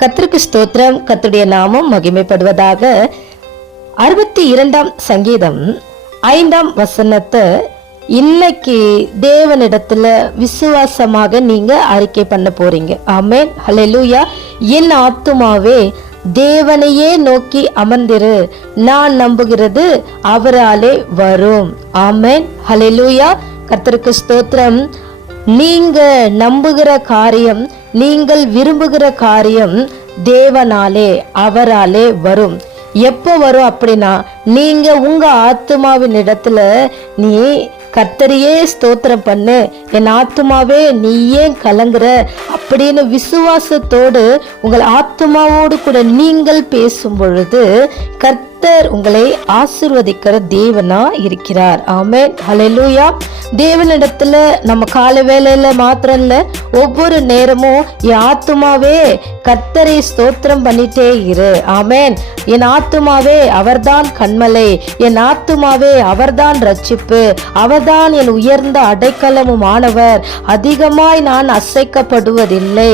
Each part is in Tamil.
கர்த்தருக்கு ஸ்தோத்திரம். கர்த்தருடைய நாமம் மகிமைப்படுவதாக. 62ஆம் சங்கீதம் 5ஆம் வசனத்தை இன்னைக்கு தேவனிடத்துல விசுவாசமாக நீங்க அறிக்கை பண்ண போறீங்க. ஆமென், ஹல்லேலூயா. என் ஆத்துமாவே தேவனையே நோக்கி அமர்ந்திரு, நான் நம்புகிறது அவராலே வரும். ஆமென், ஹல்லேலூயா. கர்த்தருக்கு ஸ்தோத்திரம். நீங்க நம்புகிற காரியம், நீங்கள் விரும்புகிற காரியம் தேவனாலே அவராலே வரும். எப்போ வரும் அப்படின்னா, நீங்க உங்க ஆத்துமாவின் இடத்துல நீ கர்த்தரையே ஸ்தோத்திரம் பண்ணு, என் ஆத்துமாவே நீ ஏன் கலங்குற அப்படின்னு விசுவாசத்தோடு உங்கள் ஆத்துமாவோடு கூட நீங்கள் பேசும் பொழுது கர்த்தர் உங்களை ஆசீர்வதிக்கிற தேவனா இருக்கிறார். ஆமென், ஹல்லேலூயா. தேவனிடத்துல நம்ம கால வேளையில மாத்திரம் இல்ல, ஒவ்வொரு நேரமும் என் ஆத்துமாவே கர்த்தரை ஸ்தோத்திரம் பண்ணிட்டே இரு. ஆமென். என் ஆத்துமாவே அவர்தான் கண்மலை, என் ஆத்துமாவே அவர்தான் ரட்சிப்பு, அவர்தான் என் உயர்ந்த அடைக்கலமும் ஆனவர். அதிகமாய் நான் அசைக்கப்படுவதில்லை,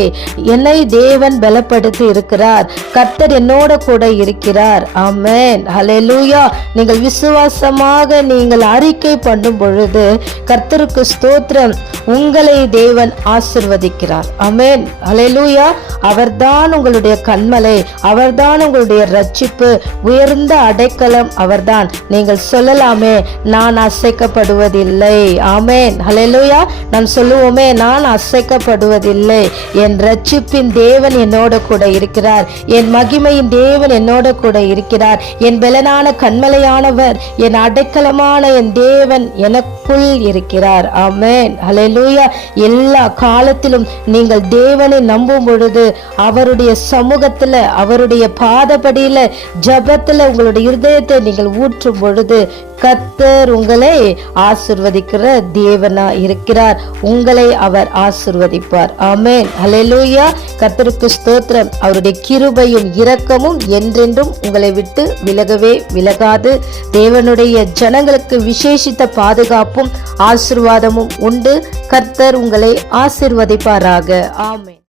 என்னை தேவன் பலப்படுத்தி இருக்கிறார், கர்த்தர் என்னோட கூட இருக்கிறார். ஆமென், ஹல்லேலூயா. நீங்கள் விசுவாசமாக நீங்கள் அறிக்கை பண்ணும் பொழுது கர்த்தருக்கு ஸ்தோத்திரம், உங்களை தேவன் ஆசீர்வதிக்கிறார். ஆமென், ஹல்லேலூயா. அவர்தான் உங்களுடைய கண்மலை, அவர்தான் உங்களுடைய ரட்சிப்பு, உயர்ந்த அடைக்கலம் அவர்தான். நீங்கள் சொல்லலாமே, நான் அசைக்கப்படுவதில்லை. ஆமென், ஹல்லேலூயா. நாம் சொல்லுவோமே, நான் அசைக்கப்படுவதில்லை, என் ரட்சிப்பின் தேவன் என்னோட கூட இருக்கிறார், என் மகிமையின் தேவன் என்னோட கூட இருக்கிறார், என் பலனான கண்மலையானவர், என் அடைக்கலமான என் தேவன் எனக்குள் இருக்கிறார். ஆமென், ஹல்லேலூயா. எல்லா காலத்திலும் நீங்கள் தேவனை நம்பும் பொழுது அவருடைய சமூகத்துல, அவருடைய பாதபடியில, ஜபத்துல உங்களுடைய இருதயத்தை நீங்கள் ஊற்றும் பொழுது கர்த்தர் உங்களை ஆசீர்வதிக்கிற தேவனா இருக்கிறார். உங்களை அவர் ஆசீர்வதிப்பார். ஆமென், ஹல்லேலூயா. கர்த்தருக்கு ஸ்தோத்திரம். அவருடைய கிருபையும் இரக்கமும் என்றென்றும் உங்களை விட்டு விலகவே விலகாது. தேவனுடைய ஜனங்களுக்கு விசேஷித்த பாதுகாப்பும் ஆசீர்வாதமும் உண்டு. கர்த்தர் உங்களை ஆசீர்வதிப்பாராக. ஆமென்.